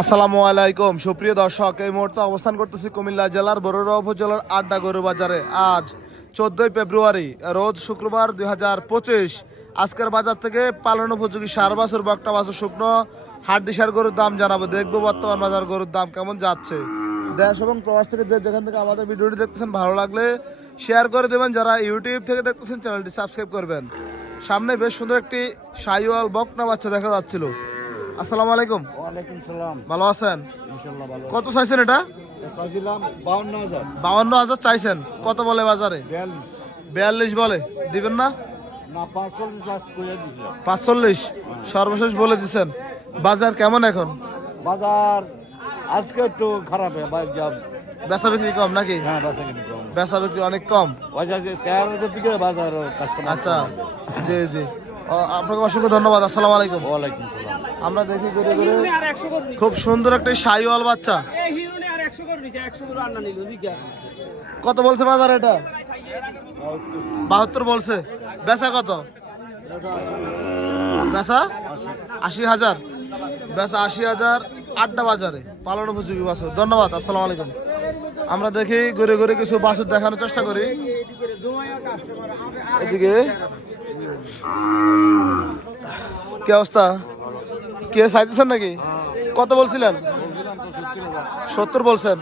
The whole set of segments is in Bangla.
আসসালামু আলাইকুম। সুপ্রিয় দর্শক, এই মুহূর্তে অবস্থান করতেছি কুমিল্লা জেলার বরুড়া উপজেলার আড্ডা গরু বাজারে। আজ চোদ্দই ফেব্রুয়ারি, রোজ শুক্রবার দুই হাজার পঁচিশ। আজকের বাজার থেকে পালন উপযোগী সার, বাছুর, বকটা বাছুর, শুকনো দিশার গরুর দাম জানাব। দেখব বর্তমান বাজার গরুর দাম কেমন যাচ্ছে। দেশ এবং প্রবাস থেকে যে যেখান থেকে আমাদের ভিডিওটি দেখতেছেন, ভালো লাগলে শেয়ার করে দেবেন। যারা ইউটিউব থেকে দেখতেছেন চ্যানেলটি সাবস্ক্রাইব করবেন। সামনে বেশ সুন্দর একটি সাইওয়াল বকনা বাচ্চা দেখা যাচ্ছিল। আসসালামু আলাইকুম। ওয়ালাইকুম সালাম। ভালো আছেন? ইনশাল্লাহ ভালো কত চাইছেন এটা? চাইছিলাম বাউন্ন হাজার। বাউন্ন হাজার চাইছেন। কত বলে বাজারে? বিয়াল্লিশ। বিয়াল্লিশ বলে। দিবেন না? না পাঁচচল্লিশ লাখ কইয়া দিছিলাম। পাঁচচল্লিশ। সর্বশেষ বলে দিছেন। বাজার কেমন এখন? বাজার আজকে একটু খারাপ বাজার যাব বেচা বিক্রি কম নাকি? হ্যাঁ বাজার কিন্তু কম। বেচা বিক্রি অনেক কম। তেরোটার দিকে বাজার আচ্ছা। জি জি। আপনাকে অসংখ্য ধন্যবাদ। আসসালামু আলাইকুম। ওয়ালাইকুম আমরা দেখি ঘুরে ঘুরে খুব সুন্দর একটা সাইওয়াল বাচ্চা। কত বলছে বাজার এটা? বাহাত্তর বলছে। বেচা কত? বেচা? আশি হাজার। বেচা আশি হাজার আড্ডা বাজারে। পালন উপযোগী বাছুর। ধন্যবাদ আসসালামু আলাইকুম। আমরা দেখি ঘুরে ঘুরে কিছু বাছুর দেখানোর চেষ্টা করি। এদিকে। কি অবস্থা? কে চাইতেছেন নাকি? কত বলছিলেন? সত্তর বলছেন।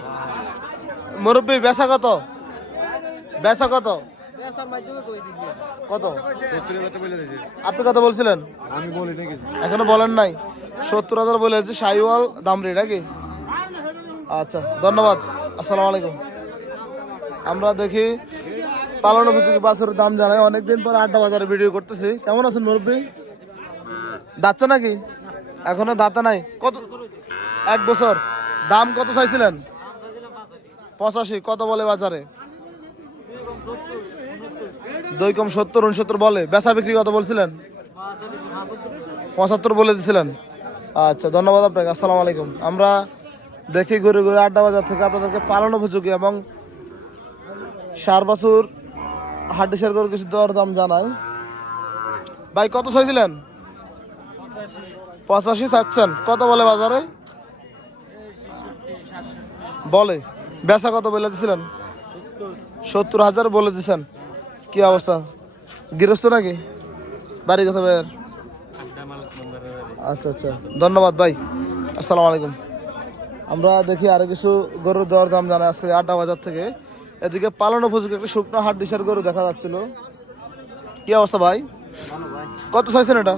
মুরব্বী বেচা কত? বেচা কত? কত? আপনি কত বলছিলেন? আমি বলি এখনও বলেন নাই। সত্তর হাজার বলেছে সাইওয়াল দামরি নাকি? আচ্ছা ধন্যবাদ। আসসালামু আলাইকুম। আমরা দেখি পালন উপযোগী বাসের দাম জানাই। অনেকদিন পর আড্ডা বাজারে ভিডিও করতেছি। কেমন আছেন মুরব্বী? দাঁতছে নাকি? এখনও দাঁতা নাই। কত এক বছর। দাম কত চাইছিলেন? পঁচাশি। কত বলে বাজারে? দুই কম সত্তর, উনসত্তর বলে। বেচা বিক্রি কত বলছিলেন? পঁচাত্তর বলে দিছিলেন। আচ্ছা ধন্যবাদ আপনাকে। আসসালামু আলাইকুম। আমরা দেখি ঘুরে ঘুরে আড্ডা বাজার থেকে আপনাদেরকে পালন উপযোগী এবং সার বছর হাড্ডি শেয়ার করে কিছু দর দাম জানাই। ভাই, কত চাইছিলেন? পঁচাশি চাচ্ছেন। কত বলে বাজারে? বলে। বেচা কত বলে দিছিলেন? সত্তর হাজার বলে দিছেন। কি অবস্থা? গৃহস্থ নাকি? বাড়ি কথা ভাইয়ের? আচ্ছা আচ্ছা। ধন্যবাদ ভাই। আসসালামু আলাইকুম। আমরা দেখি আরও কিছু গরুর দর দাম জানাই আজকে আড্ডা বাজার থেকে। এদিকে পালন উপযোগী একটা শুকনো হাট গরু দেখা যাচ্ছিল। কি অবস্থা ভাই? কত চাইছেন এটা?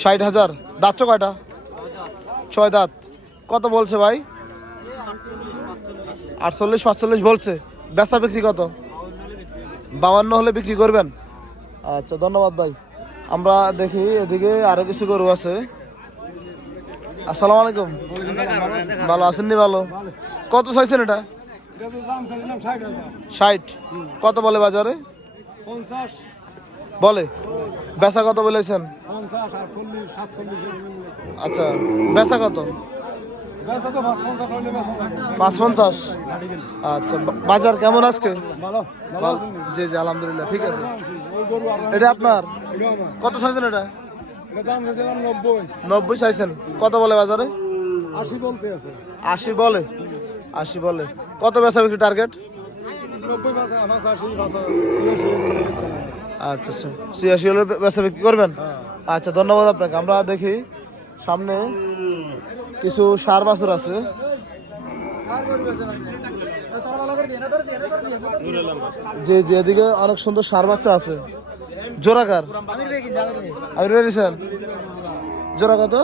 ষাট হাজার। দাঁতছ কয়টা? ছয় দাঁত। কত বলছে ভাই? আটচল্লিশ পাঁচচল্লিশ বলছে। বেচা বিক্রি কত? বাউান্ন হলে বিক্রি করবেন? আচ্ছা ধন্যবাদ ভাই। আমরা দেখি এদিকে আরও কিছু গরু আছে। আসসালামু আলাইকুম। ভালো আছেন নি ভালো? কত চাইছেন এটা? ষাট। কত বলে বাজারে? পঞ্চাশ। বলে বেচা কত বলেছেন? আচ্ছা বেচা কত? পাঁচ পঞ্চাশ আচ্ছা বাজার কেমন আজকে। জি জি আলহামদুলিল্লাহ ঠিক আছে। এটা আপনার? কত চাইছেন এটা? নব্বই। চাইছেন। কত বলে বাজারে? আশি আশি বলে। আশি বলে। কত বেচা বিক্রি টার্গেট? আচ্ছা আচ্ছা। ছিয়াশি হলে বে- বিক্রি করবেন? আচ্ছা ধন্যবাদ আপনাকে। আমরা দেখি সামনে কিছু সার বাছুর আছে। জি জি এদিকে অনেক সুন্দর সার বাচ্চা আছে। জোরাকার। আমির ভাই নিছেন? জোড়া কত?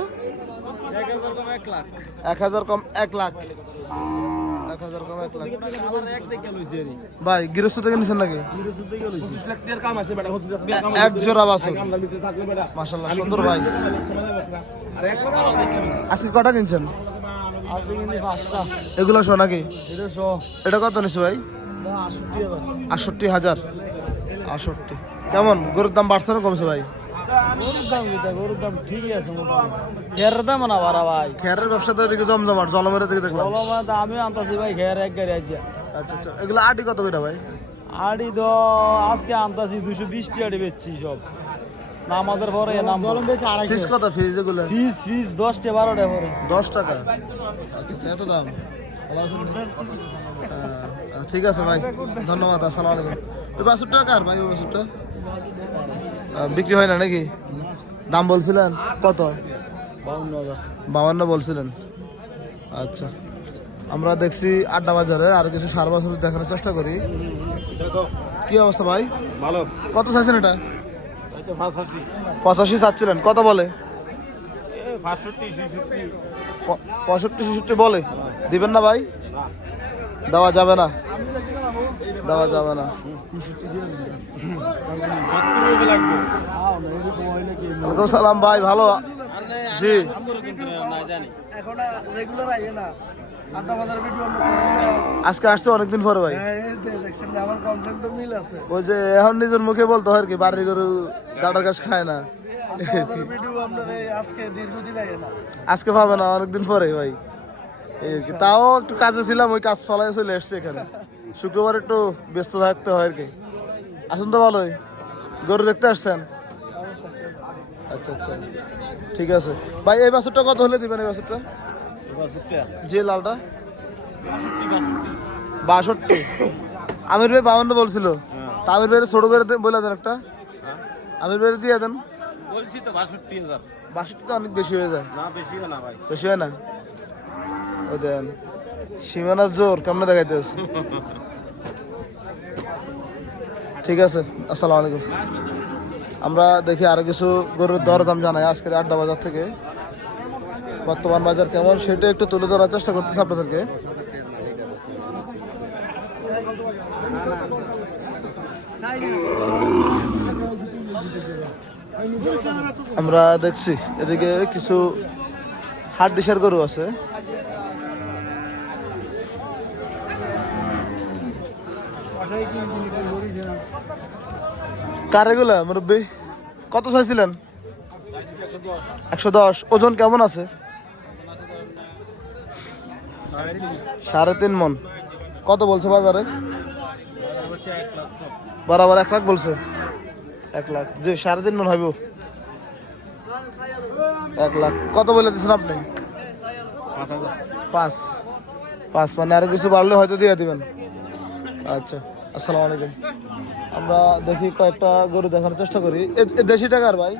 এক হাজার কম এক লাখ। ভাই গৃহস্থ থেকে নিছেন নাকি? এক জোড়া বেটা মাশাল্লাহ সুন্দর ভাই। আজকে কটা কিনছেন? এগুলো শো নাকি? এটা কত নিছে ভাই? হাজার। আটষট্টি হাজার। আটষট্টি। কেমন? গরুর দাম বাড়ছে না কমছে ভাই? গরুর দাম গরুর দাম ঠিকই আছে দাম না বাড়া ভাই। খেয়ারের ব্যবসা তো এদিকে জমজমাট জলমের দিকে দেখলাম। আমি আনতাছি ভাই খেয়ার এক গাড়ি আচ্ছা আচ্ছা। এগুলো আটি কত করে ভাই? আড়ি আজকে আনতাছি দুশো বিশটি আড়ি বেচছি সব। নামাজের পরে নাম ফিস কত ফিস এগুলো? ফিস ফিস দশটা বারোটা পরে। দশ টাকা? আচ্ছা আচ্ছা, এত দাম? ঠিক আছে ভাই। ধন্যবাদ আসসালামু আলাইকুম। ওই বাসুরটা কার ভাই ওই বাসুরটা বিক্রি হয় না নাকি? দাম বলছিলেন? কত? বাউন্ন বলছিলেন। আচ্ছা। আমরা দেখছি আড্ডা বাজারে আর কিছু সার বছর দেখানোর চেষ্টা করি। কি অবস্থা ভাই? ভালো। কত চাইছেন এটা? পঁচাশি। চাচ্ছিলেন। কত বলে? পঁয়ষট্টি ছেষট্টি বলে। দিবেন না ভাই? দেওয়া যাবে না। দেওয়া যাবে না। ওয়ালাইকুম সালাম ভাই ভালো? জি। আজকে আসছে অনেকদিন পরে ভাই। আছে। ওই যে এখন নিজের মুখে বলতো আর কি বাড়ির গরু গাটার গাছ খায় না। আজকে পাবে না। অনেকদিন পরে ভাই। তাও একটু কাজে ছিলাম ওই কাজ ফলাই চলে এসছে এখানে। শুক্রবার একটু ব্যস্ত থাকতে হয় আর কি। আসুন তো ভালোই। গরু দেখতে আসছেন? আচ্ছা আচ্ছা। ঠিক আছে। ভাই এই বাছুরটা কত হলে দিবেন এই বাছুরটা? যে লালটা? বাষট্টি আমির ভাই বাউন্ন বলছিল। তা আমির ভাই ছোট করে বলে দেন একটা। আমির ভাই দিয়ে দেন। বলছি তো বাষট্টি বাষট্টি তো অনেক বেশি হয়ে যায়। না বেশি না ভাই। বেশি হয় না? ওই দেন। সীমানার জোর, কেমনে দেখাইতেছে ঠিক আছে, আসসালামু আলাইকুম। আমরা দেখি আরও কিছু গরুর দর দাম জানাই আজকের আড্ডা বাজার থেকে। বর্তমান বাজার কেমন সেটা একটু তুলে ধরার চেষ্টা করতেছি আপনাদেরকে। আমরা দেখছি, এদিকে কিছু হাট ডিশের গরু আছে। কার এগুলা, মুরব্বী? কত চাইছিলেন? একশো দশ। ওজন কেমন আছে? সাড়ে তিন মন। কত বলছে বাজারে? বরাবর এক লাখ বলছে। এক লাখ। যে সাড়ে তিন মন হইব। এক লাখ। কত বলে দিচ্ছেন আপনি? পাঁচ। পাঁচ মানে আরও কিছু বাড়লে হয়তো দিয়ে দিবেন। আচ্ছা। আসসালামু আলাইকুম। আমরা দেখি কয়েকটা গরু দেখানোর চেষ্টা করি। দেশি টাকার ভাই?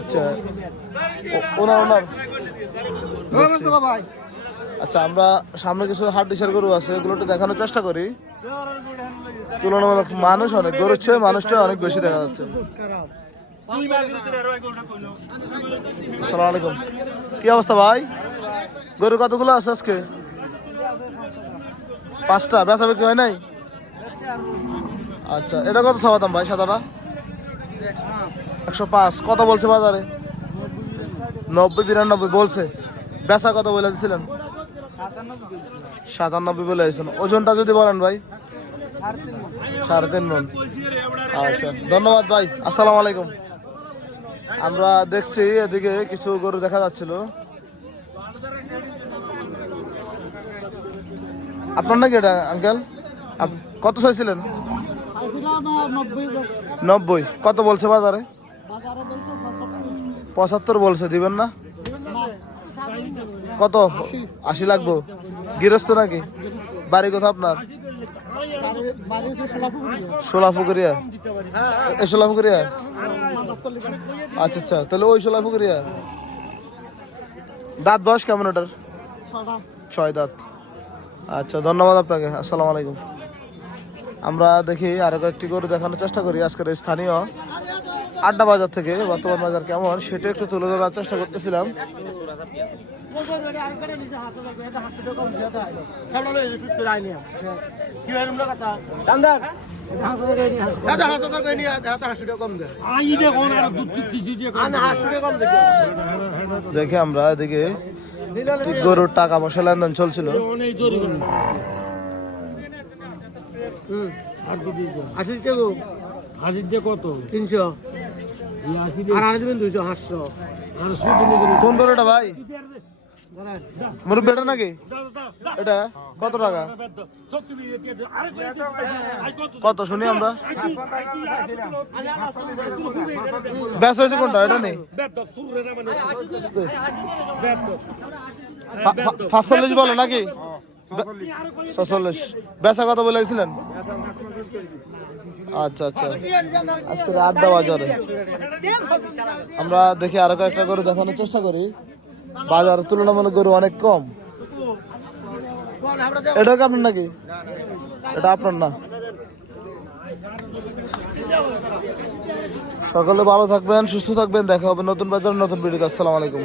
আচ্ছা ওনার ওনার। আচ্ছা আমরা সামনে কিছু হাট ডিসের গরু আছে, এগুলো একটু দেখানোর চেষ্টা করি। তুলনামূলক মানুষ অনেক, গরুর চেয়ে মানুষটা অনেক বেশি দেখা যাচ্ছে। আসসালামু আলাইকুম। কি অবস্থা ভাই? গরু কতগুলো আছে আজকে? পাঁচটা, বেচা বিক্রি হয় নাই? আচ্ছা এটা কত চাওয়াতাম ভাই, সাদাটা? একশো পাঁচ, কত বলছে বাজারে? নব্বই, বিরানব্বই বলছে। বেচা কত বলে দিয়েছিলেন সাতানব্বই বলে দিয়েছেন। ওজনটা যদি বলেন ভাই। সাড়ে তিন মন। আচ্ছা ধন্যবাদ ভাই, আসসালামু আলাইকুম। আমরা দেখছি এদিকে কিছু গরু দেখা যাচ্ছিল। আপনার নাকি এটা আঙ্কেল কত চাইছিলেন নব্বই। কত বলছে বাজারে? পঁচাত্তর বলছে দিবেন না? কত? আশি লাগবো। গৃহস্থ নাকি? বাড়ি কোথা আপনার? সোলাপুকুরিয়া এ সোলাপুকুরিয়া আচ্ছা আচ্ছা তাহলে ওই সোলাপুকুরিয়া দাঁত বয়স কেমন ওটার? ছয় দাঁত। আচ্ছা ধন্যবাদ আপনাকে। আসসালামু আলাইকুম। আমরা দেখি আরও কয়েকটি গরু দেখানোর চেষ্টা করি। আজকের স্থানীয় আড্ডা বাজার থেকে বর্তমান বাজার কেমন সেটা একটু তুলে ধরার চেষ্টা করতেছিলাম। দেখে আমরা এদিকে গরুর টাকা পয়সা লেনদেন চলছিল। কত তিনশো আর দুইশো আটশো কোন গরুটা ভাই? মুরব্বী এটা নাকি? এটা? কত টাকা? কত শুনি আমরা? ব্যাস হয়েছে কোনটা? এটা নেই। পাঁচচল্লিশ বলে নাকি? ছচল্লিশ। বেচা কত বলেছিলেন আচ্ছা আচ্ছা। আজকে আড্ডা বাজারে। আমরা দেখি আরও কয়েকটা করে দেখানোর চেষ্টা করি। বাজারের তুলনামূলক গরু অনেক কম। এটা কি আপনার নাকি? এটা আপনার না। সকলে ভালো থাকবেন, সুস্থ থাকবেন, দেখা হবে নতুন বাজার, নতুন ভিডিও আসসালামু আলাইকুম।